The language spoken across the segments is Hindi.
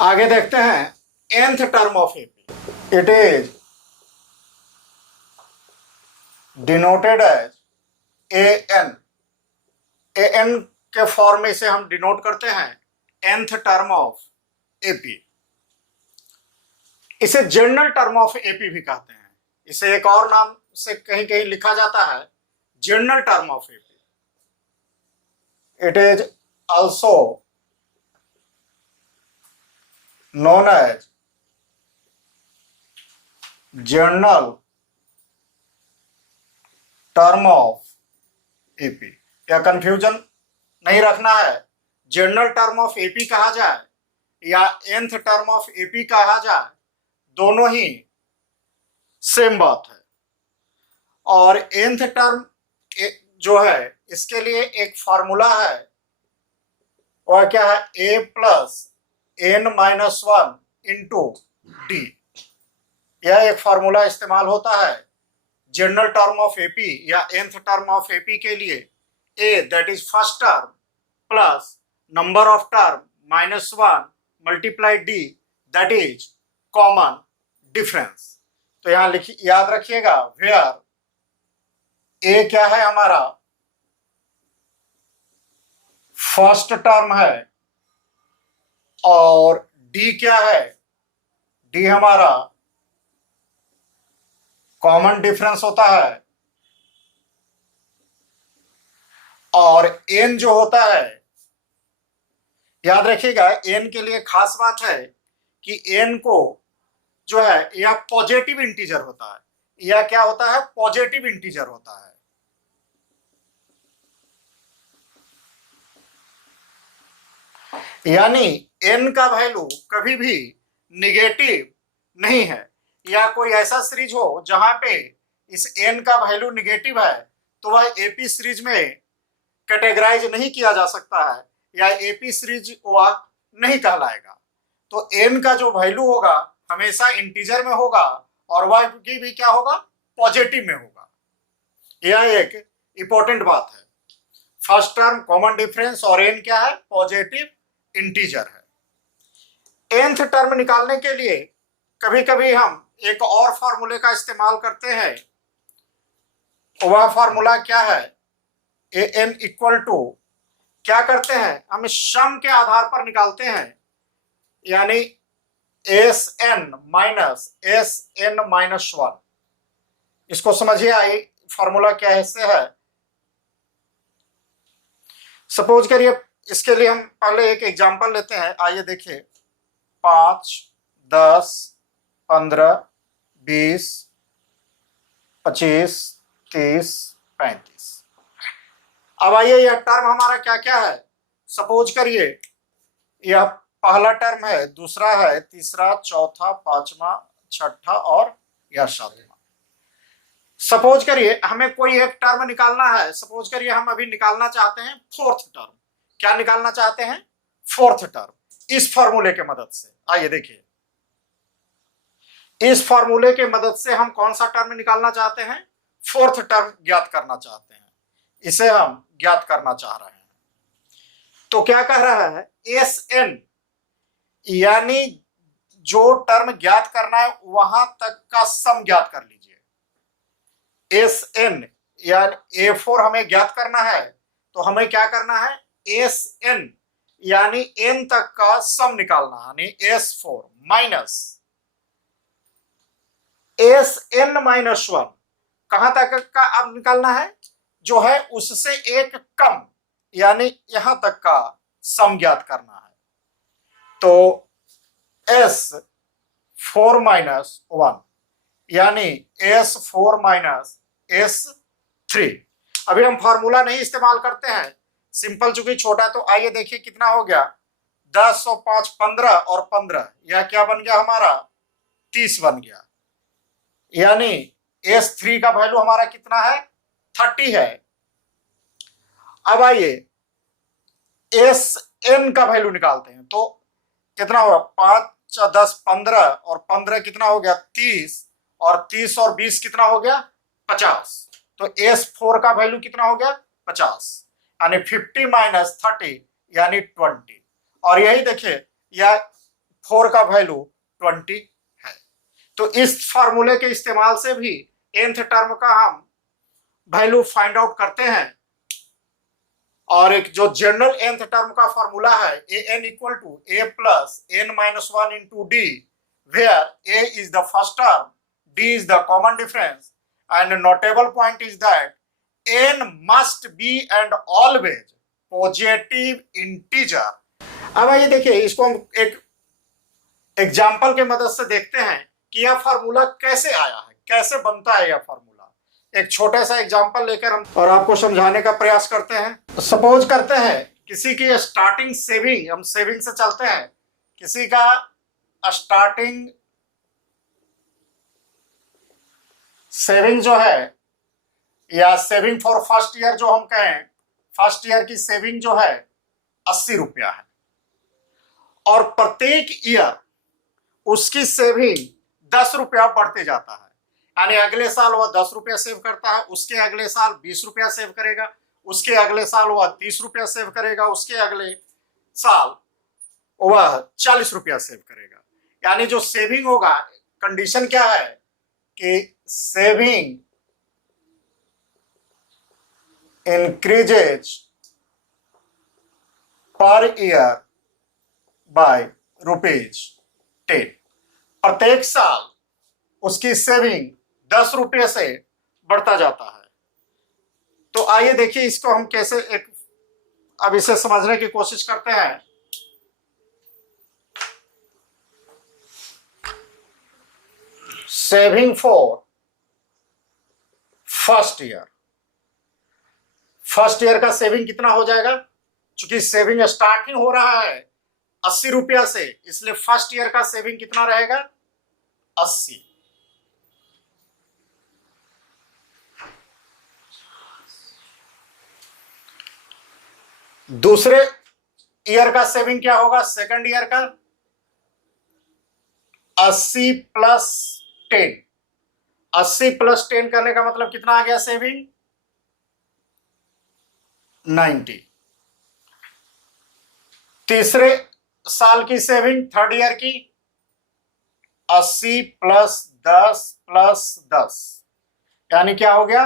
आगे देखते हैं nth term of AP. It is denoted as an। an के फॉर्म में इसे हम डिनोट करते हैं nth टर्म ऑफ एपी। इसे जनरल टर्म ऑफ एपी भी कहते हैं। इसे एक और नाम से कहीं कहीं लिखा जाता है general term of AP. It is also known as general term of AP. या कंफ्यूजन नहीं रखना है, जनरल टर्म ऑफ एपी कहा जाए या nth टर्म ऑफ एपी कहा जाए, दोनों ही सेम बात है। और nth टर्म जो है इसके लिए एक फॉर्मूला है, वह क्या है, a plus n-1 into D. यह एक फॉर्मूला इस्तेमाल होता है जनरल टर्म ऑफ एपी या nth टर्म ऑफ एपी के लिए। a that is first term plus number of term -1 multiply d that is common difference. तो यहां लिखिए, याद रखिएगा, वेयर a क्या है हमारा फर्स्ट टर्म है और d क्या है, d हमारा कॉमन डिफरेंस होता है। और n जो होता है, याद रखिएगा, n के लिए खास बात है कि n को जो है यह पॉजिटिव इंटीजर होता है। यह क्या होता है, पॉजिटिव इंटीजर होता है। यानी n का वैल्यू कभी भी निगेटिव नहीं है। या कोई ऐसा सीरीज हो जहां पे इस n का वैल्यू निगेटिव है तो वह एपी सीरीज में कैटेगराइज नहीं किया जा सकता है या एपी सीरीज वह नहीं कहलाएगा। तो n का जो वैल्यू होगा हमेशा इंटीजर में होगा और वह भी क्या होगा, पॉजिटिव में होगा। यह एक इंपॉर्टेंट बात है। फर्स्ट टर्म कॉमन डिफरेंस और n क्या है, पॉजिटिव इंटीजर है। nth टर्म निकालने के लिए कभी कभी हम एक और फॉर्मूले का इस्तेमाल करते हैं। वह फॉर्मूला क्या है, an इक्वल टू, क्या करते हैं, हम सम के आधार पर निकालते हैं। यानी sn माइनस sn-1। इसको समझिए, आइए फॉर्मूला क्या है है। सपोज करिए, इसके लिए हम पहले एक एग्जांपल लेते हैं। आइए देखिए, 5, 10, 15, 20, 25, 30, 35। अब आइए, यह टर्म हमारा क्या क्या है। सपोज करिए यह पहला टर्म है, दूसरा है, तीसरा, चौथा, पांचवा, छठा और यह सातवां। सपोज करिए हमें कोई एक टर्म निकालना है। सपोज करिए हम अभी निकालना चाहते हैं फोर्थ टर्म। क्या निकालना चाहते हैं, फोर्थ टर्म, इस फॉर्मूले के मदद से। आइए देखिए, इस फॉर्मूले के मदद से हम कौन सा टर्म निकालना चाहते हैं, फोर्थ टर्म ज्ञात करना चाहते हैं। इसे हम ज्ञात करना चाह रहे हैं। तो क्या कह रहा है, Sn, यानी जो टर्म ज्ञात करना है वहां तक का सम ज्ञात कर लीजिए। Sn यानी A4 हमें ज्ञात करना है, तो हमें क्या करना है, Sn यानी n तक का सम निकालना है। यानी S4 माइनस Sn-1 कहां तक का अब निकालना है, जो है उससे एक कम, यानी यहां तक का सम ज्ञात करना है। तो S4-1 यानी S4-S3। अभी हम फॉर्मूला नहीं इस्तेमाल करते हैं, सिंपल, चूंकि छोटा। तो आइए देखिए कितना हो गया, 10 और 5 15 और 15, यह क्या बन गया हमारा, 30 बन गया। यानी S3 का वैल्यू हमारा कितना है, 30 है। अब आइए Sn का वैल्यू निकालते हैं। तो कितना होगा, 5, 10, 15 और 15 कितना हो गया, 30, और 30 और 20 कितना हो गया, 50। तो S4 का वैल्यू कितना हो गया, 50, यानी 50 - 30 यानी 20। और यही देखिए, यह 4 का वैल्यू 20 है। तो इस फॉर्मूले के इस्तेमाल से भी nth टर्म का हम वैल्यू फाइंड आउट करते हैं। और एक जो जनरल nth टर्म का फॉर्मूला है an equal to a plus n minus 1 into d, where a is the first term, d is the common difference, and a notable point is that n must be and always positive integer। अब आइए देखिए, इसको हम एक एग्जाम्पल के मदद से देखते हैं कि यह फॉर्मूला कैसे आया है, कैसे बनता है यह फॉर्मूला। एक छोटा सा एग्जाम्पल लेकर हम और आपको समझाने का प्रयास करते हैं। सपोज करते हैं किसी की स्टार्टिंग सेविंग, हम सेविंग से चलते हैं, किसी का स्टार्टिंग सेविंग जो है या सेविंग फॉर फर्स्ट ईयर जो हम कहें, फर्स्ट ईयर की सेविंग जो है 80 रुपया है, और प्रत्येक ईयर उसकी सेविंग 10 रुपया बढ़ते जाता है। यानी अगले साल वह 10 रुपया सेव करता है, उसके अगले साल 20 रुपया सेव करेगा, उसके अगले साल वह 30 रुपया सेव करेगा, उसके अगले साल वह 40 रुपया सेव करेगा। यानी जो सेविंग होगा, कंडीशन क्या है कि saving increases per year by ₹10। प्रत्येक साल उसकी सेविंग 10 रुपये से बढ़ता जाता है। तो आइए देखिए इसको हम कैसे अब इसे समझने की कोशिश करते हैं। Saving for first year, first year का सेविंग कितना हो जाएगा? चूंकि सेविंग स्टार्टिंग हो रहा है 80 रुपया से, इसलिए फर्स्ट ईयर का सेविंग कितना रहेगा? 80। दूसरे ईयर का सेविंग क्या होगा? सेकंड ईयर का 80 प्लस 10, 80 प्लस 10 करने का मतलब कितना आ गया सेविंग? 90। तीसरे साल की सेविंग, थर्ड ईयर की 80 प्लस 10 प्लस 10, यानी क्या हो गया?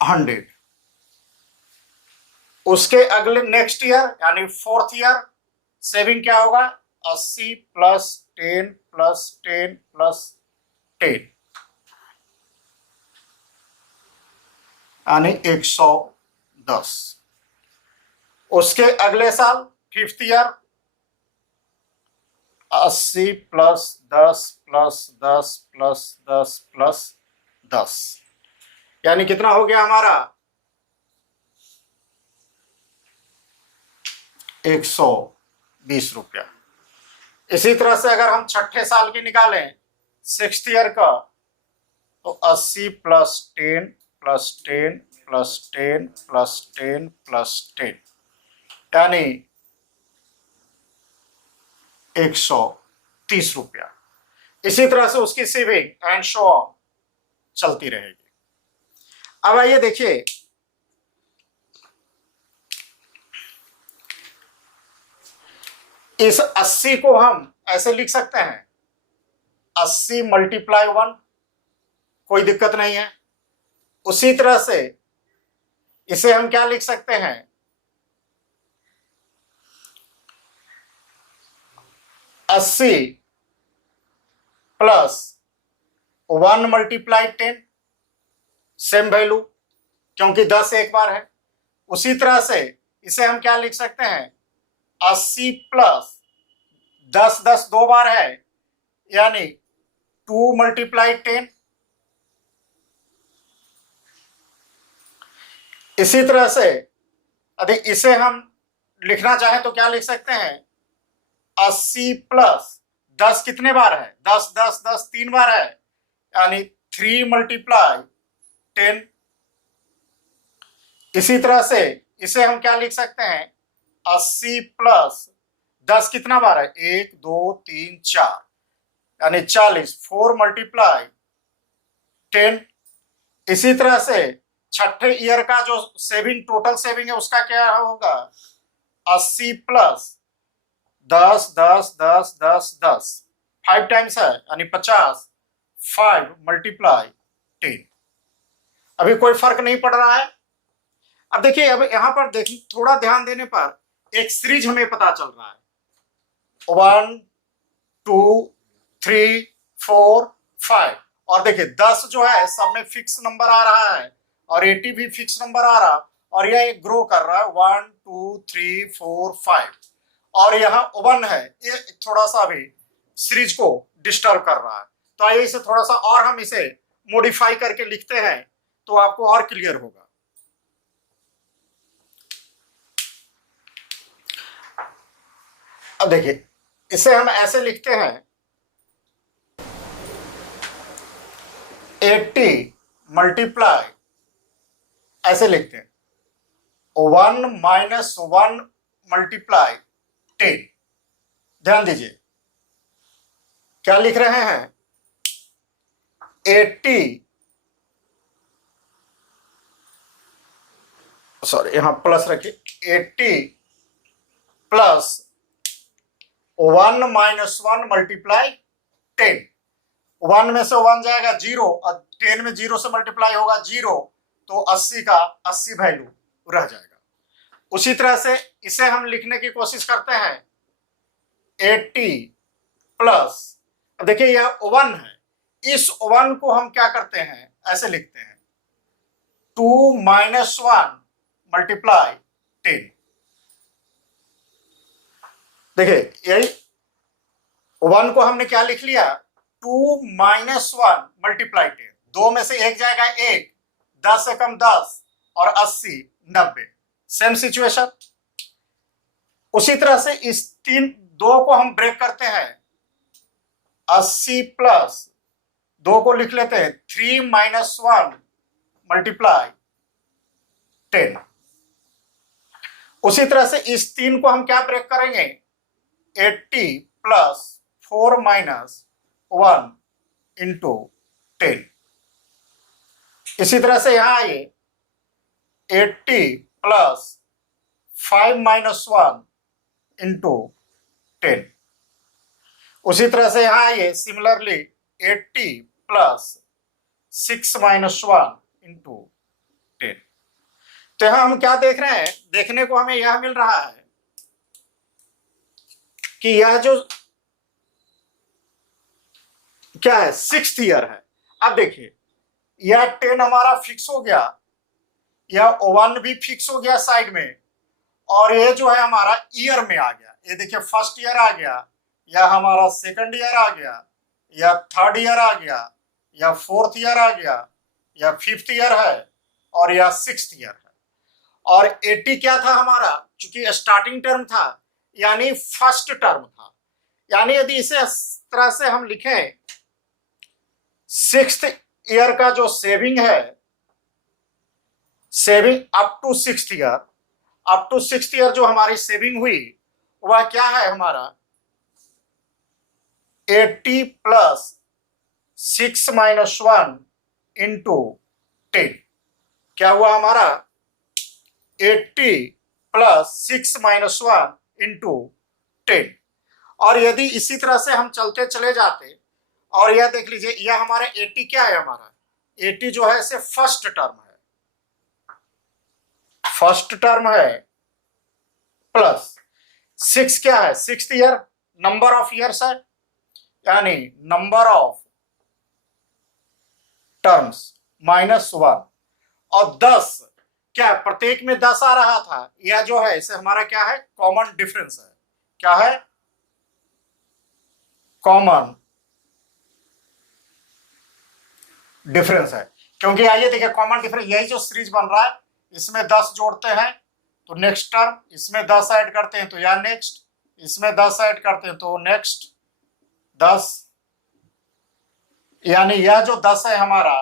100। उसके अगले नेक्स्ट ईयर यानी फोर्थ ईयर सेविंग क्या होगा? 80 प्लस 10 प्लस 10 प्लस 10, यानी 110। उसके अगले साल fifth year 80 plus 10 plus 10 plus 10 plus 10, यानी कितना हो गया हमारा? 120 रुपया। इसी तरह से अगर हम छठे साल की निकालें, सिक्स्थ ईयर का, तो 80 plus 10 plus 10 plus 10 plus 10 plus 10, यानी 130 रुपया। इसी तरह से उसकी सेविंग एंड शो ऑन चलती रहेगी। अब आइए देखिए, इस 80 को हम ऐसे लिख सकते हैं, 80 मल्टीप्लाई 1, कोई दिक्कत नहीं है। उसी तरह से इसे हम क्या लिख सकते हैं? 80 प्लस 1 मल्टीप्लाई 10, सेम वैल्यू, क्योंकि 10 एक बार है। उसी तरह से इसे हम क्या लिख सकते हैं? 80 प्लस 10, 10 दो बार है, यानी 2 मल्टीप्लाई 10। इसी तरह से यदि इसे हम लिखना चाहें तो क्या लिख सकते हैं? 80 प्लस 10 कितने बार है? 10 10 10 3 बार है, यानी 3 मल्टीप्लाई 10। इसी तरह से इसे हम क्या लिख सकते हैं? 80 प्लस 10 कितना बार है? 1 2 3 4, यानी 40, 4 मल्टीप्लाई 10। इसी तरह से छठे ईयर का जो सेविंग, टोटल सेविंग है, उसका क्या होगा? 80 प्लस 10 10 10 10 10 5 टाइम्स है यानी 50, 5 मल्टीप्लाई 10। अभी कोई फर्क नहीं पड़ रहा है। अब देखिए, अब यहां पर देखिए, थोड़ा ध्यान देने पर एक सीरीज हमें पता चल रहा है, 1 2 3 4 5। और देखिए 10 जो है सब में फिक्स नंबर आ रहा है और 80 भी फिक्स नंबर आ रहा, और यह ग्रो कर रहा है 1 2 3 4 5। और यहाँ 1 है, ये थोड़ा सा भी सीरीज को डिस्टर्ब कर रहा है। तो आइए इसे थोड़ा सा और हम इसे मॉडिफाई करके लिखते हैं तो आपको और क्लियर होगा। अब देखिए, इसे हम ऐसे लिखते हैं, 80 मल्टीप्लाई, ऐसे लिखते हैं 1 माइनस 1 मल्टीप्लाई 10। ध्यान दीजिए क्या लिख रहे हैं, 80, सॉरी यहां प्लस रखिए, 80 प्लस 1 माइनस 1 मल्टीप्लाई 10। 1 में से 1 जाएगा 0 और 10 में 0 से मल्टीप्लाई होगा 0, तो 80 का 80 वैल्यू रह जाएगा। उसी तरह से इसे हम लिखने की कोशिश करते हैं, 80 प्लस, देखिए यह 1 है, इस 1 को हम क्या करते हैं, ऐसे लिखते हैं 2 माइनस 1 मल्टीप्लाई 10। देखिए यही 1 को हमने क्या लिख लिया, 2 माइनस 1 मल्टीप्लाई 10। 2 में से 1 जाएगा 1, 10 से कम 10 और 80 90। Same situation. उसी तरह से इस 2 को हम ब्रेक करते हैं, 80 प्लस 2 को लिख लेते हैं 3 माइनस 1 मल्टीप्लाई 10। उसी तरह से इस 3 को हम क्या ब्रेक करेंगे, 80 प्लस 4 माइनस 1 इंटू 10। इसी तरह से यहां आइए, 80 प्लस 5 माइनस 1 इंटू 10। उसी तरह से यहां आइए, सिमिलरली 80 प्लस 6 माइनस 1 इंटू 10। तो यहां हम क्या देख रहे हैं, देखने को हमें यह मिल रहा है कि यह जो क्या है, 6th ईयर है। अब देखिए यह 10 हमारा फिक्स हो गया, यह 1 भी फिक्स हो गया साइड में, और ये जो है हमारा ईयर में आ गया। ये देखिए फर्स्ट ईयर आ गया, या हमारा सेकंड ईयर आ गया, या थर्ड ईयर आ गया, या फोर्थ ईयर आ गया, या 5th ईयर है, और या 6th ईयर है। और 80 क्या था हमारा, चूंकि स्टार्टिंग टर्म था यानी फर्स्ट टर्म था, यानी यदि इसे इस तरह से हम लिखें, 6th ईयर का जो सेविंग है, saving up to 6th year, up to 6th year जो हमारी सेविंग हुई वह क्या है हमारा, 80 प्लस 6 माइनस 1 इंटू 10। क्या हुआ हमारा, 80 प्लस 6 माइनस 1 इंटू 10। और यदि इसी तरह से हम चलते चले जाते, और यह देख लीजिए, यह हमारा 80 क्या है, हमारा 80 जो है इसे फर्स्ट टर्म है, फर्स्ट टर्म है, प्लस 6 क्या है, 6th year, number of years है, यानी नंबर ऑफ टर्म्स माइनस 1, और 10 क्या है, प्रत्येक में 10 आ रहा था, यह जो है इसे हमारा क्या है, कॉमन डिफरेंस है। क्या है, कॉमन डिफरेंस है। क्योंकि आइए देखिए, कॉमन डिफरेंस यही जो सीरीज बन रहा है, इसमें 10 जोड़ते हैं तो नेक्स्ट टर्म, इसमें 10 ऐड करते हैं तो या नेक्स्ट, इसमें 10 ऐड करते हैं तो नेक्स्ट 10, यानी यह जो 10 है हमारा,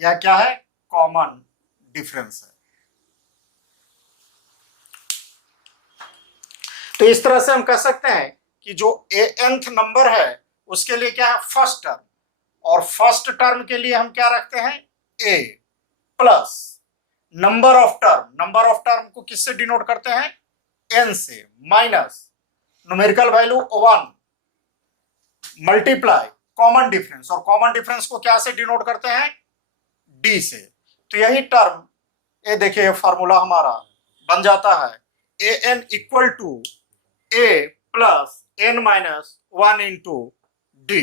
यह क्या है, कॉमन डिफरेंस है। तो इस तरह से हम कह सकते हैं कि जो nth नंबर है उसके लिए क्या है, फर्स्ट टर्म, और फर्स्ट टर्म के लिए हम क्या रखते हैं, a plus number of term, number of term को किससे डिनोट करते हैं, n से, minus numerical value 1 multiply common difference, और कॉमन डिफरेंस को क्या से डिनोट करते हैं? डी से। तो यही टर्म, ये देखिए ये फॉर्मूला हमारा बन जाता है a n equal to a plus n minus 1 into D.